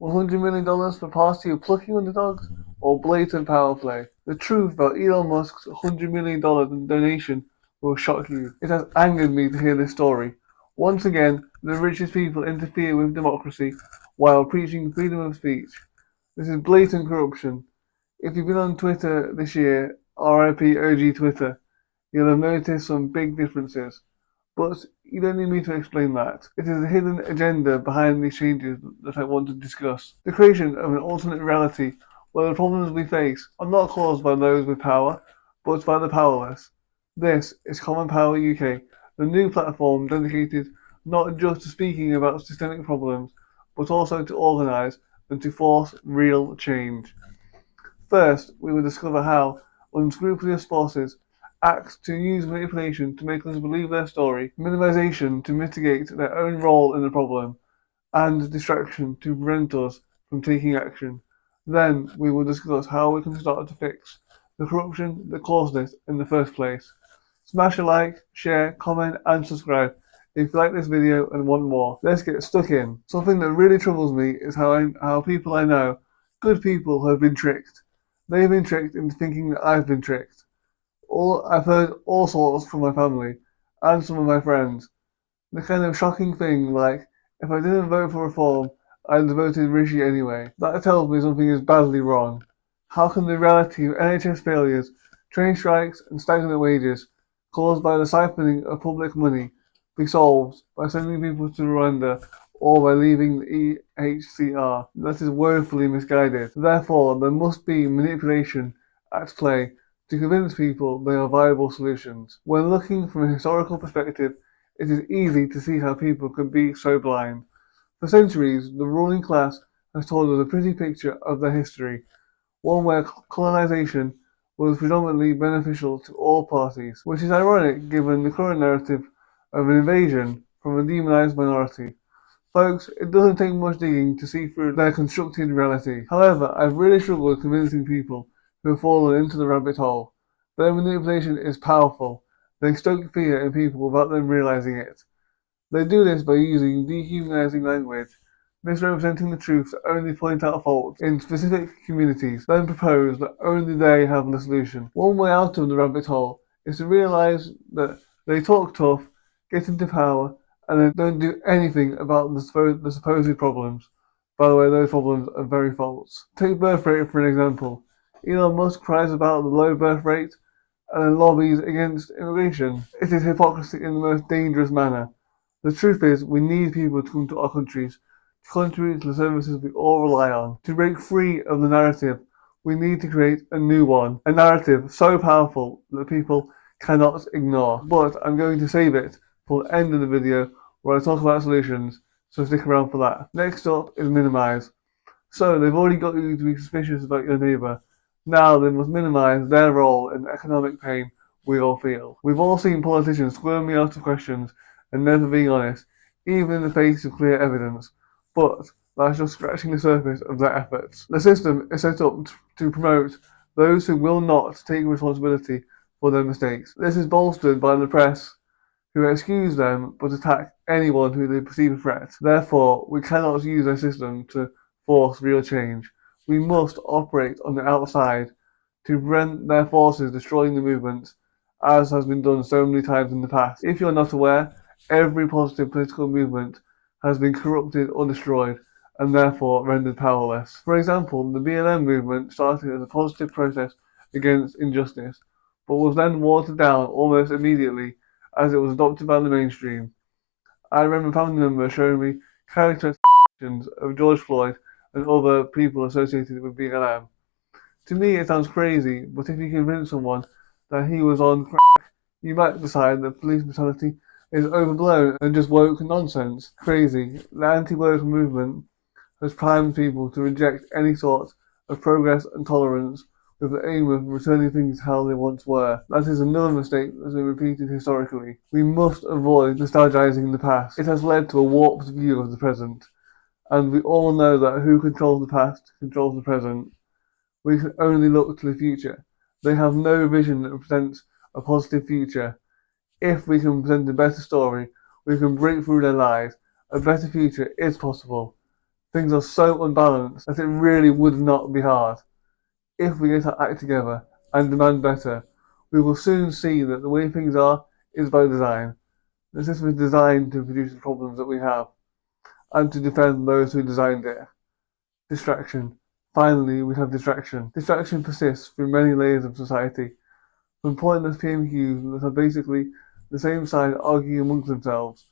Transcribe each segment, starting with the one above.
$100 million for party of plucky underdogs, or blatant power play? The truth about Elon Musk's $100 million donation will shock you. It has angered me to hear this story. Once again, the richest people interfere with democracy while preaching freedom of speech. This is blatant corruption. If you've been on Twitter this year, RIP OG Twitter, you'll have noticed some big differences. But you don't need me to explain that. It is a hidden agenda behind these changes that I want to discuss. The creation of an alternate reality where the problems we face are not caused by those with power, but by the powerless. This is Common Power UK, the new platform dedicated not just to speaking about systemic problems, but also to organise and to force real change. First, we will discover how unscrupulous forces act to use manipulation to make us believe their story, minimization to mitigate their own role in the problem, and distraction to prevent us from taking action. Then we will discuss how we can start to fix the corruption that caused it in the first place. Smash a like, share, comment, and subscribe if you like this video and want more. Let's get stuck in. Something that really troubles me is how people I know, good people, have been tricked. They've been tricked into thinking that I've been tricked. I've heard all sorts from my family and some of my friends. The kind of shocking thing like, if I didn't vote for reform, I'd have voted Rishi anyway. That tells me something is badly wrong. How can the reality of NHS failures, train strikes, and stagnant wages, caused by the siphoning of public money, be solved by sending people to Rwanda or by leaving the EHCR? That is woefully misguided. Therefore, there must be manipulation at play to convince people they are viable solutions. When looking from a historical perspective, it is easy to see how people can be so blind. For centuries, the ruling class has told us a pretty picture of their history, one where colonization was predominantly beneficial to all parties, which is ironic given the current narrative of an invasion from a demonized minority. Folks, it doesn't take much digging to see through their constructed reality. However, I've really struggled convincing people who have fallen into the rabbit hole. Their manipulation is powerful. They stoke fear in people without them realizing it. They do this by using dehumanizing language, misrepresenting the truth to only point out faults in specific communities, then propose that only they have the solution. One way out of the rabbit hole is to realize that they talk tough, get into power, and then don't do anything about the supposed problems. By the way, those problems are very false. Take birth rate for an example. Elon Musk cries about the low birth rate and then lobbies against immigration. It is hypocrisy in the most dangerous manner. The truth is, we need people to come to our countries to contribute to the services we all rely on. To break free of the narrative, we need to create a new one. A narrative so powerful that people cannot ignore. But I'm going to save it for the end of the video where I talk about solutions, so stick around for that. Next up is minimize. So they've already got you to be suspicious about your neighbour. Now they must minimize their role in the economic pain we all feel. We've all seen politicians squirming out of questions and never being honest, even in the face of clear evidence. But that's just scratching the surface of their efforts. The system is set up to promote those who will not take responsibility for their mistakes. This is bolstered by the press, who excuse them but attack anyone who they perceive a threat. Therefore, we cannot use their system to force real change. We must operate on the outside to prevent their forces destroying the movement, as has been done so many times in the past. If you're not aware, every positive political movement has been corrupted or destroyed, and therefore rendered powerless. For example, the BLM movement started as a positive protest against injustice, but was then watered down almost immediately as it was adopted by the mainstream. I remember family members showing me characterizations of George Floyd and other people associated with BLM. To me, it sounds crazy, but if you convince someone that he was on crack, you might decide that police brutality is overblown and just woke nonsense. Crazy. The anti-woke movement has primed people to reject any sort of progress and tolerance with the aim of returning things how they once were. That is another mistake that has been repeated historically. We must avoid nostalgizing the past. It has led to a warped view of the present, and we all know that who controls the past controls the present. We can only look to the future. They have no vision that presents a positive future. If we can present a better story, we can break through their lies. A better future is possible. Things are so unbalanced that it really would not be hard. If we get our act together and demand better, we will soon see that the way things are is by design. The system is designed to produce the problems that we have and to defend those who designed it. Distraction. Finally, we have distraction. Distraction persists through many layers of society, from pointless PMQs that are basically the same side arguing amongst themselves,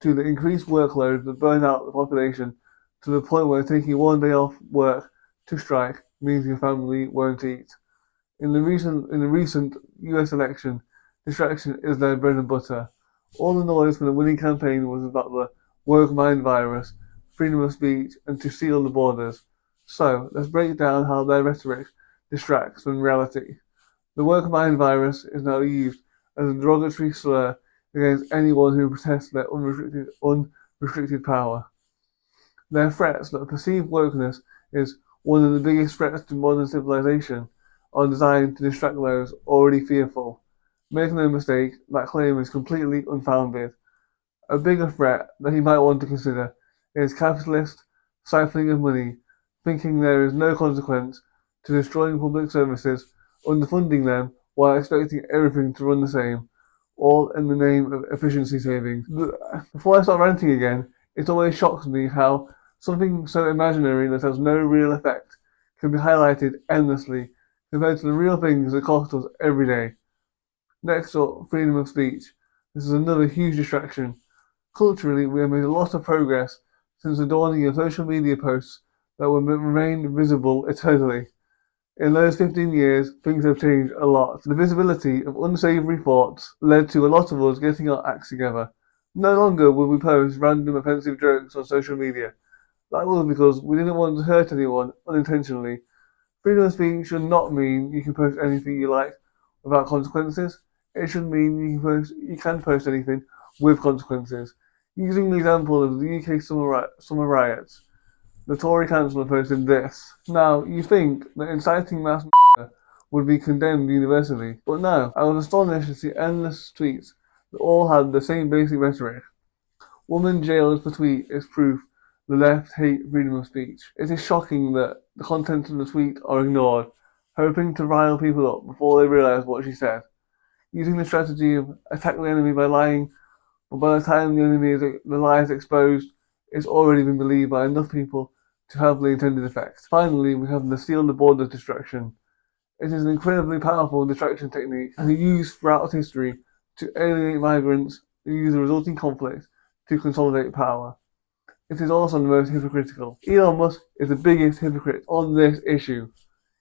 to the increased workload that burn out the population to the point where taking one day off work to strike means your family won't eat. In the recent US election, distraction is their bread and butter. All the noise from the winning campaign was about the woke mind virus, freedom of speech, and to seal the borders. So let's break down how their rhetoric distracts from reality. The woke mind virus is now used as a derogatory slur against anyone who protests their unrestricted power. Their threats that perceived wokeness is one of the biggest threats to modern civilization are designed to distract those already fearful. Make no mistake, that claim is completely unfounded. A bigger threat that he might want to consider is capitalist siphoning of money, thinking there is no consequence to destroying public services, underfunding them while expecting everything to run the same, all in the name of efficiency savings. Before I start ranting again, it always shocks me how something so imaginary that has no real effect can be highlighted endlessly compared to the real things that cost us every day. Next up, freedom of speech. This is another huge distraction. Culturally, we have made a lot of progress since the dawning of social media posts that will remain visible eternally. In those 15 years, things have changed a lot. The visibility of unsavory thoughts led to a lot of us getting our acts together. No longer will we post random offensive jokes on social media. That was because we didn't want to hurt anyone unintentionally. Freedom of speech should not mean you can post anything you like without consequences. It should mean you can post anything with consequences. Using the example of the UK summer riots, the Tory councillor posted this. Now, you think that inciting mass would be condemned universally, but no, I was astonished to see endless tweets that all had the same basic rhetoric. Woman jailed for tweet is proof the left hate freedom of speech. It is shocking that the contents of the tweet are ignored, hoping to rile people up before they realise what she said. Using the strategy of attack the enemy by lying, but by the time the lie is exposed, it's already been believed by enough people to have the intended effect. Finally, we have the seal the borders distraction. It is an incredibly powerful distraction technique and used throughout history to alienate migrants and use the resulting conflict to consolidate power. It is also the most hypocritical. Elon Musk is the biggest hypocrite on this issue.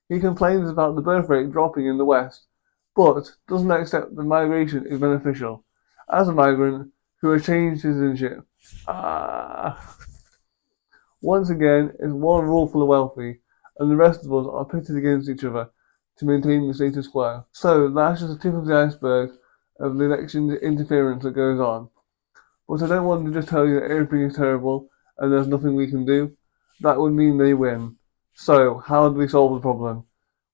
He complains about the birth rate dropping in the West, but doesn't accept that migration is beneficial. As a migrant who has changed citizenship, ah, once again, it's one rule for the wealthy, and the rest of us are pitted against each other to maintain the status quo. So that's just the tip of the iceberg of the election interference that goes on. But I don't want to just tell you that everything is terrible and there's nothing we can do. That would mean they win. So, how do we solve the problem?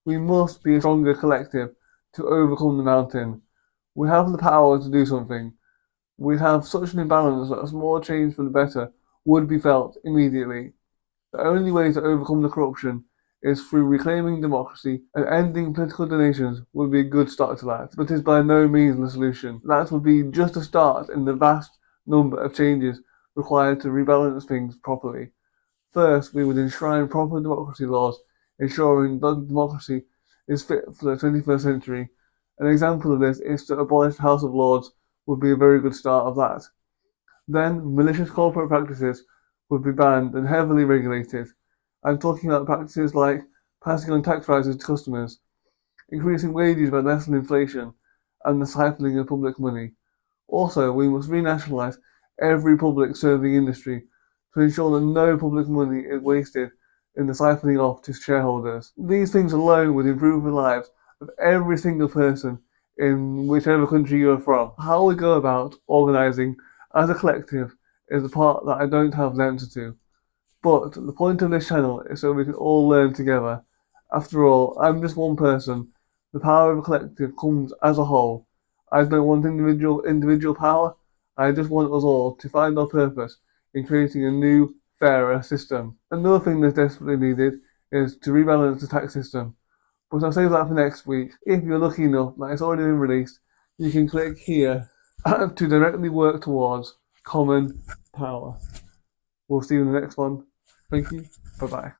We must be a stronger collective to overcome the mountain. We have the power to do something. We have such an imbalance that a small change for the better would be felt immediately. The only way to overcome the corruption is through reclaiming democracy, and ending political donations would be a good start to that, but is by no means the solution. That would be just a start in the vast number of changes required to rebalance things properly. First, we would enshrine proper democracy laws, ensuring that democracy is fit for the 21st century. An example of this is to abolish the House of Lords would be a very good start of that. Then, malicious corporate practices would be banned and heavily regulated. I'm talking about practices like passing on tax rises to customers, increasing wages by less than inflation, and the siphoning of public money. Also, we must renationalise every public serving industry to ensure that no public money is wasted in the siphoning off to shareholders. These things alone would improve the lives of every single person in whichever country you are from. How we go about organising as a collective is the part that I don't have the answer to. But the point of this channel is so we can all learn together. After all, I'm just one person. The power of a collective comes as a whole. I don't want individual power. I just want us all to find our purpose in creating a new, fairer system. Another thing that's desperately needed is to rebalance the tax system. But I'll save that for next week. If you're lucky enough that it's already been released, you can click here to directly work towards common power. We'll see you in the next one. Thank you. Bye bye.